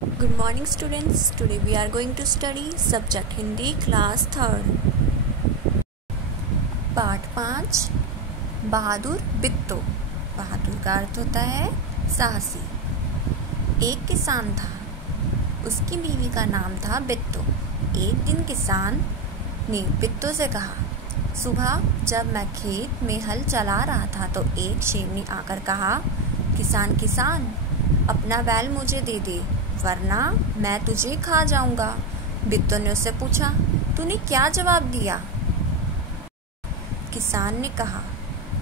Good morning students. Today we are going to study subject Hindi class 3rd. पाठ 5 बहादुर बिट्टो। बहादुर का अर्थ होता है साहसी। एक किसान था, उसकी बीवी का नाम था बिट्टो। एक दिन किसान ने बिट्टो से कहा, सुबह जब मैं खेत में हल चला रहा था तो एक शेर ने आकर कहा, किसान अपना बैल मुझे दे दे वरना मैं तुझे खा जाऊंगा। बिट्टो ने उससे पूछा, तूने क्या जवाब दिया? किसान ने कहा,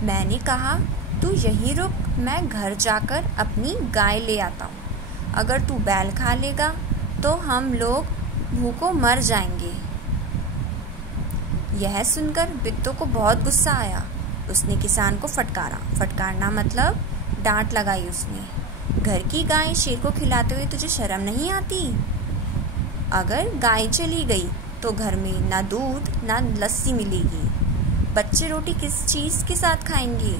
मैंने कहा तू यहीं रुक, मैं घर जाकर अपनी गाय ले आता हूँ। अगर तू बैल खा लेगा तो हम लोग भूखों मर जाएंगे। यह सुनकर बिट्टो को बहुत गुस्सा आया। उसने किसान को फटकारना मतलब डांट लगाई उसने। घर की गाय शेर को खिलाते हुए तुझे शर्म नहीं आती? अगर गाय चली गई तो घर में ना दूध ना लस्सी मिलेगी। बच्चे रोटी किस चीज के साथ खाएंगे?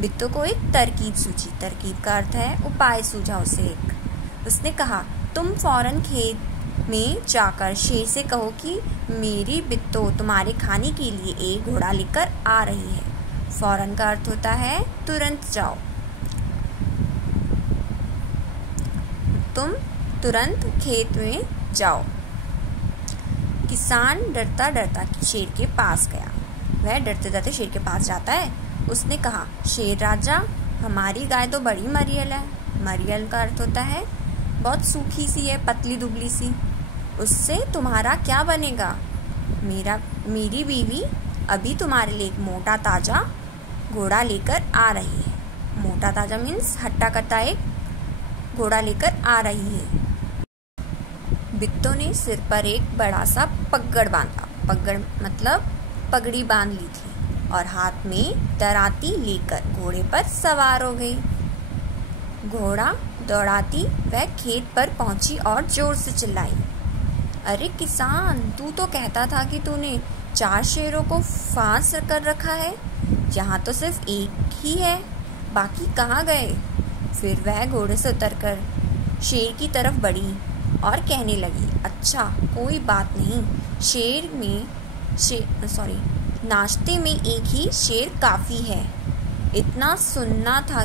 बिट्टो को एक तरकीब सूझी। तरकीब का अर्थ है उपाय सूझा उसे एक। उसने कहा, तुम फौरन खेत में जाकर शेर से कहो कि मेरी बिट्टो तुम्हारे खाने के लिए एक घोड़ा लेकर आ रही है। फौरन का अर्थ होता है तुरंत जाओ। तुम तुरंत खेत में जाओ। किसान डरता डरता शेर के पास गया। वह डरते शेर के पास जाता है। उसने कहा, शेर राजा, हमारी गाय तो बड़ी मरियल है। मरियल का अर्थ होता है बहुत सूखी सी है, पतली दुबली सी। उससे तुम्हारा क्या बनेगा? मेरी बीवी अभी तुम्हारे लिए एक मोटा ताजा घोड़ा लेकर आ रही है। मोटा ताजा मीन्स हट्टा कट्टा एक घोड़ा लेकर आ रही है। बिट्टो ने सिर पर एक बड़ा सा पगड़ बांधा। पगड़ मतलब पगड़ी बांध ली थी और हाथ में दराती लेकर घोड़े पर सवार हो गई। घोड़ा दौड़ाती वह खेत पर पहुंची और जोर से चिल्लाई, अरे किसान, तू तो कहता था कि तूने 4 शेरों को फांस कर रखा है। यहाँ तो सिर्फ एक ही है, बाकी कहाँ गए? फिर वह घोड़े से उतरकर शेर की तरफ बढ़ी और कहने लगी, अच्छा कोई बात नहीं, नाश्ते में एक ही शेर काफी है। इतना सुनना था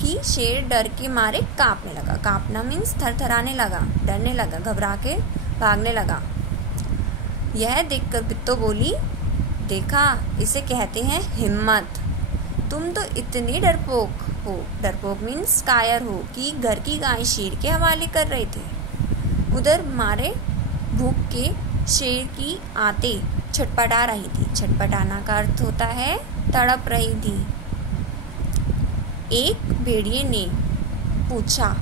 कि शेर डर के मारे कांपने लगा। कांपना मीन्स थरथराने लगा, डरने लगा, घबरा के भागने लगा। यह देखकर बिट्टो बोली, देखा, इसे कहते हैं हिम्मत। तुम तो इतने डरपोक हो, डरपोक मीन्स कायर हो, कि घर की गाय शेर के हवाले कर रहे थे। उधर मारे भूख के शेर की आते छटपटा रही थी। छटपटाना का अर्थ होता है तड़प रही थी। एक भेड़िए ने पूछा,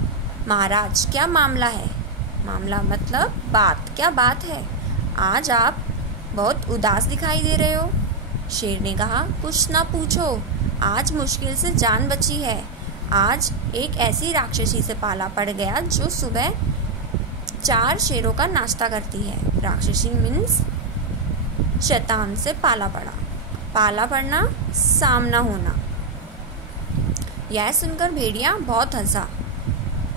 महाराज क्या मामला है? मामला मतलब बात। क्या बात है? आज आप बहुत उदास दिखाई दे रहे हो। शेर ने कहा, कुछ ना पूछो, आज मुश्किल से जान बची है। आज एक ऐसी राक्षसी से पाला पड़ गया जो सुबह 4 शेरों का नाश्ता करती है। राक्षसी मीन्स शैतान से पाला पड़ना, सामना होना। यह सुनकर भेड़िया बहुत हंसा।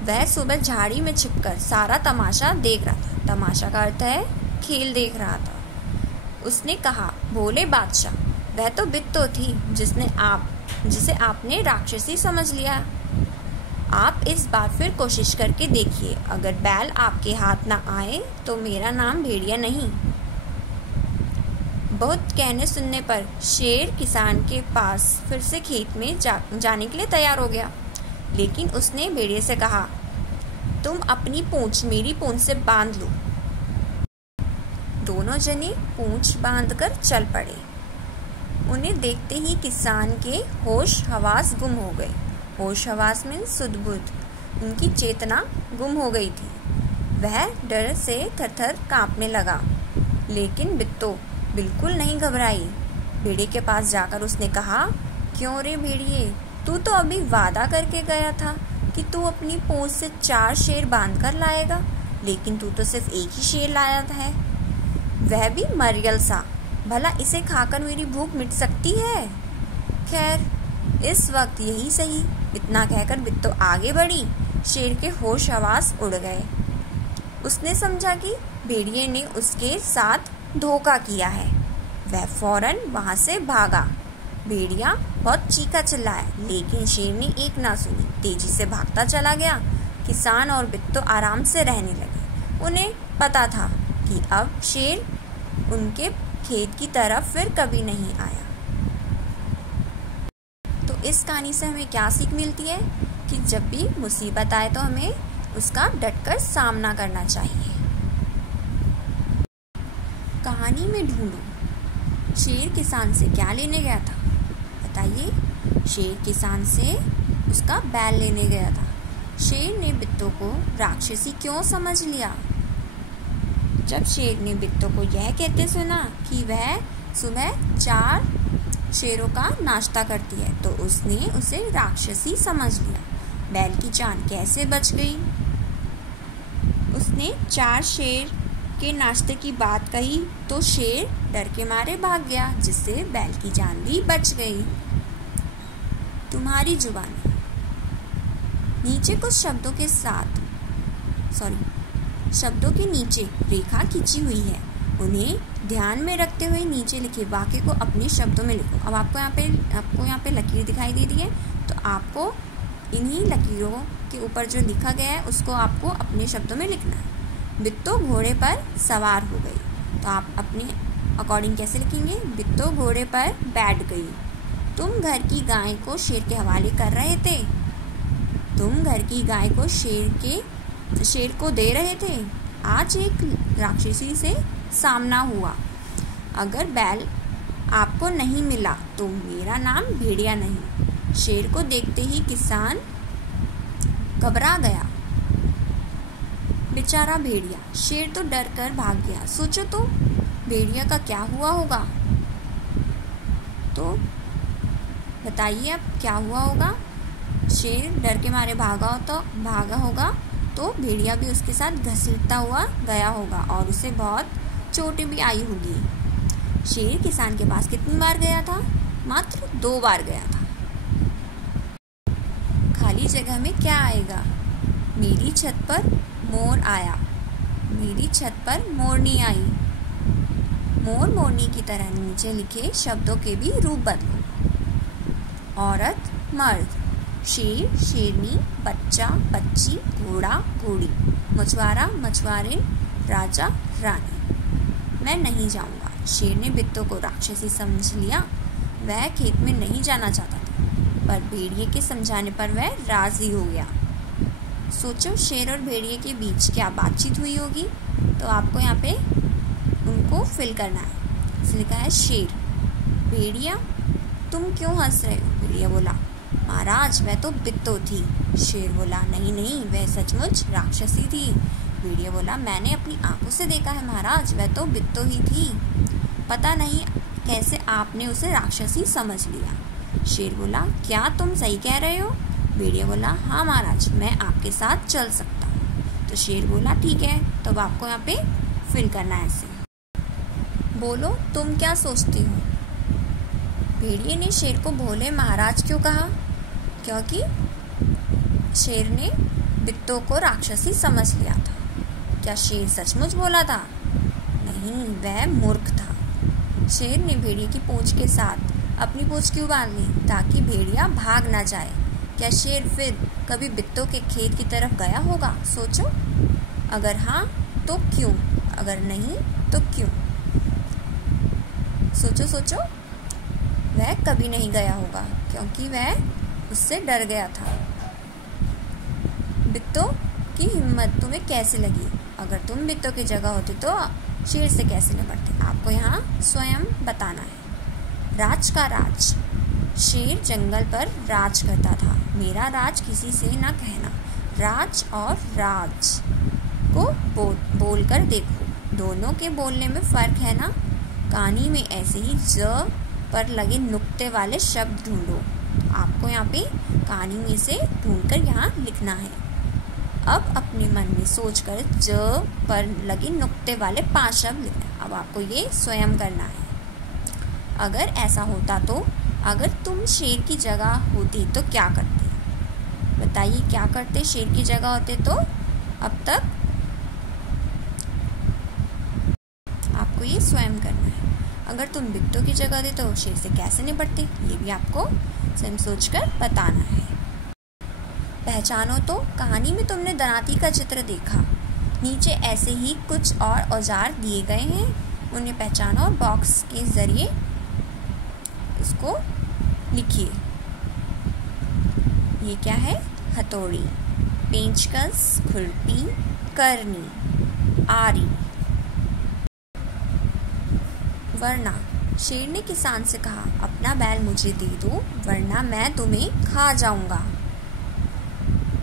वह सुबह झाड़ी में छिपकर सारा तमाशा देख रहा था। तमाशा का अर्थ है खेल देख रहा था। उसने कहा, भोले बादशाह, वह तो बिट्टो थी जिसे आपने राक्षसी समझ लिया। आप इस बार फिर कोशिश करके देखिए। अगर बैल आपके हाथ ना आए तो मेरा नाम भेड़िया नहीं। बहुत कहने सुनने पर शेर किसान के पास फिर से खेत में जाने के लिए तैयार हो गया। लेकिन उसने भेड़िए से कहा, तुम अपनी पूंछ मेरी पूंछ से बांध लो। दोनों जने पूंछ बांधकर चल पड़े। उन्हें देखते ही किसान के होश हवास गुम हो गए। होश हवास मीन्स सुध बुध। उनकी चेतना गुम हो गई थी। वह डर से थरथर कांपने लगा। लेकिन बिट्टो बिल्कुल नहीं घबराई। भेड़िए के पास जाकर उसने कहा, क्यों रे भेड़िए, तू तो अभी वादा करके गया था कि तू अपनी पूंछ से 4 शेर बांध कर लाएगा, लेकिन तू तो सिर्फ एक ही शेर लाया है, वह भी मरियल सा। भला इसे खाकर मेरी भूख मिट सकती है? खैर, इस वक्त यही सही। इतना कहकर बिट्टो आगे बढ़ी शेर के होश हवास उड़ गए। उसने समझा कि भेड़िए ने उसके साथ धोखा किया है। वह फौरन वहाँ से भागा। भेड़िया बहुत चीखा चिल्लाया, लेकिन शेर ने एक ना सुनी, तेजी से भागता चला गया। किसान और बिट्टो आराम से रहने लगे। उन्हें पता था कि अब शेर उनके खेत की तरफ फिर कभी नहीं आया। तो इस कहानी से हमें क्या सीख मिलती है कि जब भी मुसीबत आए तो हमें उसका डटकर सामना करना चाहिए। कहानी में ढूंढो, शेर किसान से क्या लेने गया था? बताइए। शेर किसान से उसका बैल लेने गया था। शेर ने बिट्टो को राक्षसी क्यों समझ लिया? जब शेर ने बिट्टो को यह कहते सुना कि वह सुबह 4 शेरों का नाश्ता करती है, तो उसने उसे राक्षसी समझ लिया। बैल की जान कैसे बच गई? उसने 4 शेर के नाश्ते की बात कही तो शेर डर के मारे भाग गया, जिससे बैल की जान भी बच गई। तुम्हारी जुबानी। नीचे कुछ शब्दों के नीचे रेखा खींची हुई है। उन्हें ध्यान में रखते हुए नीचे लिखे वाक्य को अपने शब्दों में लिखो। अब आपको यहाँ पे लकीर दिखाई दे रही है, तो आपको इन्हीं लकीरों के ऊपर जो लिखा गया है उसको आपको अपने शब्दों में लिखना है। बिट्टो घोड़े पर सवार हो गई, तो आप अपने अकॉर्डिंग कैसे लिखेंगे? बिट्टो घोड़े पर बैठ गई। तुम घर की गाय को शेर के हवाले कर रहे थे। तुम घर की गाय को शेर को दे रहे थे। आज एक राक्षसी से सामना हुआ। अगर बैल आपको नहीं मिला तो मेरा नाम भेड़िया नहीं। शेर को देखते ही किसान घबरा गया। बेचारा भेड़िया, शेर तो डर कर भाग गया। सोचो तो भेड़िया का क्या हुआ होगा। तो बताइए अब क्या हुआ होगा। शेर डर के मारे भागा होगा तो भेड़िया भी उसके साथ घसीटता हुआ गया होगा और उसे बहुत चोटें भी आई होगी। शेर किसान के पास कितनी बार गया था? मात्र 2 बार गया था। खाली जगह में क्या आएगा? मेरी छत पर मोर आया, मेरी छत पर मोरनी आई। मोर मोरनी की तरह नीचे लिखे शब्दों के भी रूप बदलो। औरत मर्द, शेर शेरनी, बच्चा बच्ची, घोड़ा घोड़ी, मछुआरा मछुआरे, राजा रानी। मैं नहीं जाऊंगा। शेर ने बिट्टो को राक्षसी समझ लिया। वह खेत में नहीं जाना चाहता था, पर भेड़िए के समझाने पर वह राजी हो गया। सोचो शेर और भेड़िए के बीच क्या बातचीत हुई होगी। तो आपको यहाँ पे उनको फिल करना है। इसलिए लिखा है शेर, भेड़िया तुम क्यों हंस रहे हो? भेड़िया बोला, महाराज वह तो बिट्टो थी। शेर बोला, नहीं नहीं वह सचमुच राक्षसी थी। भेड़िया बोला, मैंने अपनी आंखों से देखा है महाराज, वह तो बिट्टो ही थी। पता नहीं कैसे आपने उसे राक्षसी समझ लिया। शेर बोला, क्या तुम सही कह रहे हो? भेड़िया बोला, हाँ महाराज, मैं आपके साथ चल सकता हूँ। तो शेर बोला, ठीक है। तब आपको यहाँ पे फिल करना है ऐसे। बोलो तुम क्या सोचती हो? भेड़िए ने शेर को भोले महाराज क्यों कहा? क्योंकि शेर ने बिट्टो को राक्षसी समझ लिया था। क्या शेर सचमुच बोला था? नहीं, वह मूर्ख था। शेर ने भेड़िए की पूंछ के साथ अपनी पूंछ क्यों बांध ली? ताकि भेड़िया भाग ना जाए। क्या शेर फिर कभी बिट्टो के खेत की तरफ गया होगा? सोचो, अगर हाँ तो क्यों, अगर नहीं तो क्यों? सोचो सोचो। वह कभी नहीं गया होगा क्योंकि वह उससे डर गया था। बिट्टो की हिम्मत तुम्हें कैसे लगी? अगर तुम बिट्टो की जगह होती तो शेर से कैसे निपटते? आपको यहाँ स्वयं बताना है। राज का राज। शेर जंगल पर राज करता था। मेरा राज किसी से ना कहना। राज और राज को बोल कर देखो, दोनों के बोलने में फर्क है ना। कहानी में ऐसे ही ज पर लगे नुक्ते वाले शब्द ढूंढो। आपको यहाँ पे कहानी में से ढूंढकर यहाँ लिखना है। अब अपने मन में सोचकर ज पर लगे नुक्ते वाले 5 शब्द लिखना है। अब आपको ये स्वयं करना है। अगर ऐसा होता तो, अगर तुम शेर की जगह होती तो क्या करती? बताइए क्या करते शेर की जगह होते तो अब तक? आपको ये स्वयं करना है। अगर तुम बिट्टू की जगह दे तो शेर से कैसे निपटते, ये भी आपको स्वयं सोचकर बताना है। पहचानो तो, कहानी में तुमने दरांती का चित्र देखा, नीचे ऐसे ही कुछ और औजार दिए गए हैं, उन्हें पहचानो और बॉक्स के जरिए इसको लिखिए। ये क्या है? हथौड़ी, पेंचकस, खुरपी, करनी, आरी। वरना शेर ने किसान से कहा, अपना बैल मुझे दे दो वरना मैं तुम्हें खा जाऊंगा।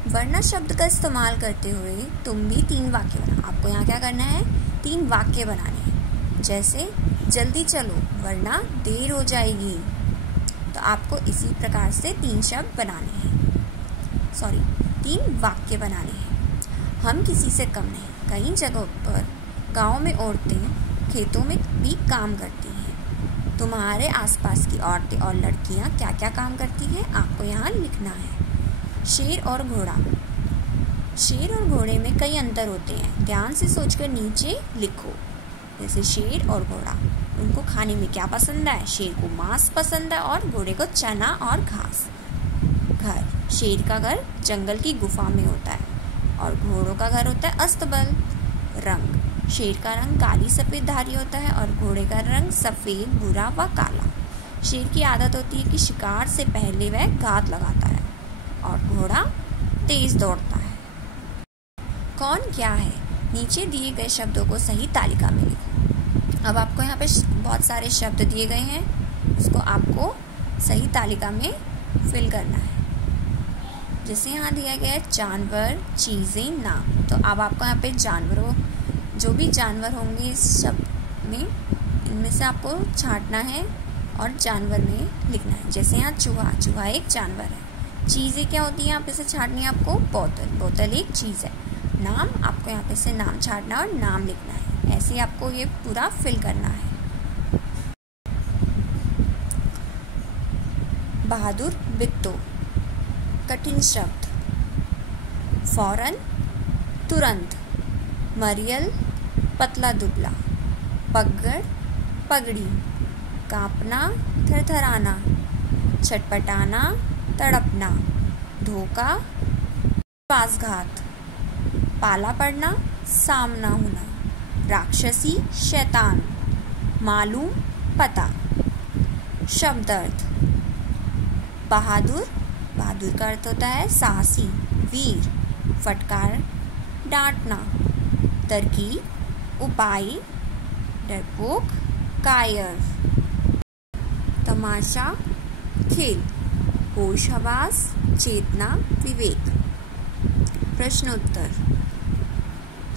वरना शब्द का इस्तेमाल करते हुए तुम भी 3 वाक्य बना। आपको यहाँ क्या करना है? 3 वाक्य बनाने हैं। जैसे जल्दी चलो वरना देर हो जाएगी। तो आपको इसी प्रकार से 3 शब्द बनाने हैं, 3 वाक्य बनाने हैं। हम किसी से कम नहीं। कई जगहों पर गाँव में औरतें खेतों में भी काम करती हैं। तुम्हारे आसपास की औरतें और लड़कियां क्या क्या काम करती हैं, आपको यहाँ लिखना है। शेर और घोड़ा। शेर और घोड़े में कई अंतर होते हैं, ध्यान से सोचकर नीचे लिखो। जैसे शेर और घोड़ा, उनको खाने में क्या पसंद है? शेर को मांस पसंद है और घोड़े को चना और घास। घर, शेर का घर जंगल की गुफा में होता है और घोड़ों का घर होता है अस्तबल। रंग, शेर का रंग काली सफ़ेद धारी होता है और घोड़े का रंग सफ़ेद, भूरा व काला। शेर की आदत होती है कि शिकार से पहले वह घात लगाता है और घोड़ा तेज दौड़ता है। कौन क्या है? नीचे दिए गए शब्दों को सही तालिका में लिखो। अब आपको यहाँ पे बहुत सारे शब्द दिए गए हैं, उसको आपको सही तालिका में फिल करना है। जैसे यहाँ दिया गया है जानवर, चीज़ें, नाम। तो अब आपको यहाँ पे जानवरों, जो भी जानवर होंगे इस शब्द में, इनमें से आपको छांटना है और जानवर में लिखना है। जैसे यहाँ चूहा, चूहा एक जानवर है। चीज़ें क्या होती हैं यहाँ पे से छांटनी है आपको? बोतल, बोतल एक चीज़ है। नाम, आपको यहाँ पे से नाम छांटना और नाम लिखना है। ऐसे आपको ये पूरा फिल करना है। बहादुर, बिट्टो। कठिन शब्द, फौरन, तुरंत। मरियल, पतला दुबला। पगड़, पगड़ी। कांपना, थरथराना। छटपटाना, तड़पना। धोखा, विश्वासघात। पाला पड़ना, सामना होना। राक्षसी, शैतान। मालूम, पता। शब्दार्थ, बहादुर, बहादुर का अर्थ होता है साहसी, वीर। फटकार, डांटना। तरकीब, उपाय। डरपोक, कायर। तमाशा, खेल। होश हवास, चेतना, विवेक। प्रश्नोत्तर।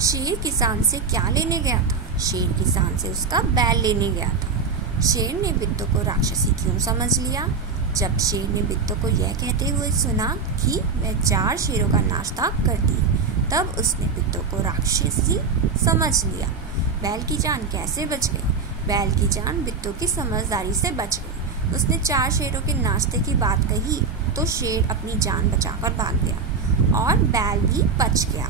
शेर किसान से क्या लेने गया था? शेर किसान से उसका बैल लेने गया था। शेर ने बिट्टू को राक्षसी क्यों समझ लिया? जब शेर ने बिट्टू को यह कहते हुए सुना कि वह 4 शेरों का नाश्ता कर दी, तब उसने बिट्टू को राक्षसी समझ लिया। बैल की जान कैसे बच गई? बैल की जान बिट्टू की समझदारी से बच गई। उसने 4 शेरों के नाश्ते की बात कही तो शेर अपनी जान बचाकर भाग गया और बैल भी बच गया।